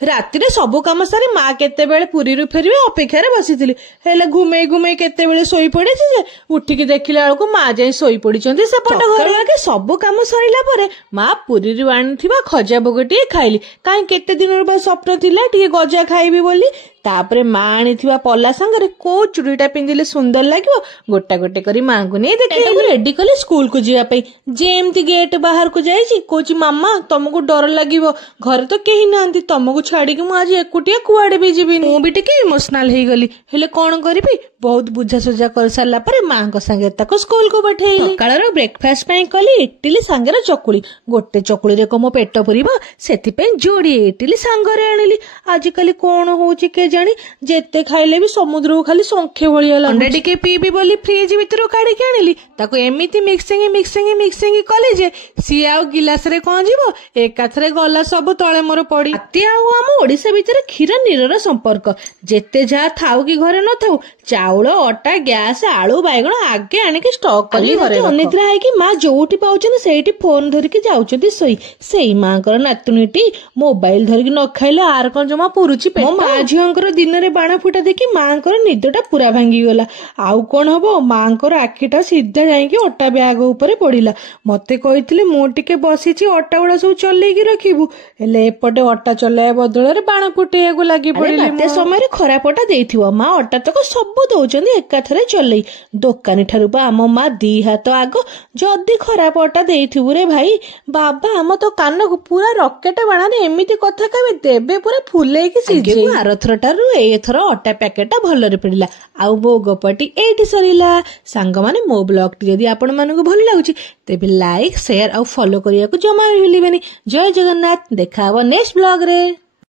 ରାତିରେ ସବୁ କାମ ସାରି ମା କେତେବେଳେ ପୁରୀରୁ ଫେରିବେ ଅପେକ୍ଷାରେ ବସିଥିଲି। ହେଲେ ଘୁମେଇ ଘୁମେଇ କେତେବେଳେ ଶୋଇ ପଡିଛି ଯେ ଉଠିକି ଦେଖିଲା ବେଳକୁ ମା ଯାଇ ଶୋଇ ପଡିଛନ୍ତି ସେପଟ ଘରେ। ଆଗେ ସବୁ କାମ ସରିଲା ପରେ ମା ପୁରୀରୁ ଆଣିଥିବା ଖଜା ଭୋଗଟିଏ ଖାଇଲି। କାହିଁ କେତେ ଦିନରୁ ବା ସ୍ୱପ୍ନ ଥିଲା ଟିକେ ଗଜା ଖାଇବି ବୋଲି। ତାପରେ ମା ଆଣିଥିବା ପଲା ସାଙ୍ଗରେ କୋଉ ଚୁଡ଼ିଟା ପିନ୍ଧିଲେ ସୁନ୍ଦର ଲାଗିବ ଗୋଟା ଗୋଟେ କରି ମାଙ୍କୁ ନେଇ ଦେଖିଲି। ରେଡି କଲି ସ୍କୁଲକୁ ଯିବା ପାଇଁ। ଯେମିତି ଗେଟ୍ ବାହାରକୁ ଯାଇଛି କହୁଛି ମାମା ତମକୁ ଡର ଲାଗିବ, ଘରେ ତ କେହି ନାହାନ୍ତି, ତମକୁ ଛାଡିକି ମୁଁ ଆଜି ଏକୁଟିଆ କୁଆଡେ ବି ଯିବିନି। ମୁଁ ବି ଟିକେ ଇମୋସନାଲ ହେଇଗଲି। ହେଲେ କଣ କରିବି, ବହୁତ ବୁଝାସୁଝା କରିସାରିଲା ପରେ ମାଙ୍କ ସାଙ୍ଗରେ ତାକୁ ସ୍କୁଲକୁ ପଠେଇଲି। ସକାଳର ବ୍ରେକଫାଷ୍ଟ ପାଇଁ କଲି ଇଟିଲି ସାଙ୍ଗରେ ଚକୁଳି। ଗୋଟେ ଚକୁଳିରେ କଣ ମୋ ପେଟ ପୁରିବ, ସେଥିପାଇଁ ଯୋଡ଼ିଏ ଇଟିଲି ସାଙ୍ଗରେ ଆଣିଲି। ଆଜିକାଲି କଣ ହଉଛି କେଜାଣି, ଯେତେ ଖାଇଲେ ବି ସମୁଦ୍ରକୁ ଖାଲି ଶଙ୍ଖେ ଭଳିଆ ଲାଗୁଛି। ଥଣ୍ଡା ଟିକେ ପିଇବି ବୋଲି ଫ୍ରିଜ ଭିତରୁ କାଢିକି ଆଣିଲି। ତାକୁ ଏମିତି ମିକ୍ସିଂ କଲି ଯେ ସିଏ ଆଉ ଗିଲାସରେ କଣ ଯିବ, ଏକାଥରେ ଗଲା ସବୁ ତଳେ ମୋର ପଡି। ରାତି ଆଉ ଆମ ଓଡିଶା ଭିତରେ କ୍ଷୀର ନିରର ସମ୍ପର୍କ। ଯେତେ ଯାହା ଥାଉ କି ଘରେ ନଥାଉ, ଚାଉଳ, ଅଟା, ଗ୍ୟାସ, ଆଳୁ, ବାଇଗଣ ଆଗେ ଆଣିକି ଷ୍ଟକ୍ କରି ଘରେ ଅନିଦ୍ରା ହେଇକି ମା ଯୋଉଠି ପାଉଛନ୍ତି ସେଇଠି ଫୋନ ଧରିକି ଯାଉଛନ୍ତି ଶୋଇ। ସେଇ ମାଙ୍କର ନାତୁଣୀଟି ମୋବାଇଲ ଧରିକି ନ ଖାଇଲେ ଆର କଣ ଜମା ପୁରୁଛି ପେଟ। ମୋ ମା ଝିଅଙ୍କର ଦିନରେ ବାଣ ଫୁଟା ଦେଖି ମାଙ୍କର ନିଦଟା ପୁରା ଭାଙ୍ଗିଗଲା। ଆଉ କଣ ହବ, ମାଙ୍କର ଆଖିଟା ସିଧା ଯାଇକି ଅଟା ବ୍ୟାଗ ଉପରେ ପଡିଲା। ମତେ କହିଥିଲେ ମୁଁ ଟିକେ ବସିଛି ଅଟା ଗୁଡା ସବୁ ଚଲେଇକି ରଖିବୁ, ହେଲେ ଏପଟେ ଅଟା ଚଲେଇବା ବଦଳରେ ବାଣ ଫୁଟେଇବାକୁ ଲାଗି ପଡିଲି। ଏତେ ସମୟରେ ଖରାପ ଅଟା ଦେଇଥିବ, ମା ଅଟା ତକ ସବୁ ଦଉଛନ୍ତି ଏକାଥରେ ଚଲେଇ। ଦୋକାନୀ ଠାରୁ ବା ଆମ ମା 2 ହାତ ଆଗ। ଯଦି ଖରାପ ଅଟା ଦେଇଥିବୁ ରେ ଭାଇ, ବାବା ଆମ ତ କାନକୁ ପୁରା ରକେଟ ବାଣରେ ଏମିତି କଥା କହିବେ, ଦେବେ ପୁରା ଫୁଲେଇକି ସିଝେଇ। ଆରଥର ଠାରୁ ଏଇଥର ଅଟା ପ୍ୟାକେଟଟା ଭଲରେ ପଡିଲା। ଆଉ ମୋ ଗପଟି ଏଇଠି ସରିଲା। ସାଙ୍ଗମାନେ, ମୋ ବ୍ଲଗଟି ଯଦି ଆପଣ ମାନଙ୍କୁ ଭଲ ଲାଗୁଛି ତେବେ ଲାଇକ୍, ସେୟାର ଆଉ ଫଲୋ କରିବାକୁ ଜମା ବି ଭୁଲିବେନି। ଜୟ ଜଗନ୍ନାଥ। ଦେଖା ହବ ନେକ୍ସଟ ବ୍ଲଗରେ।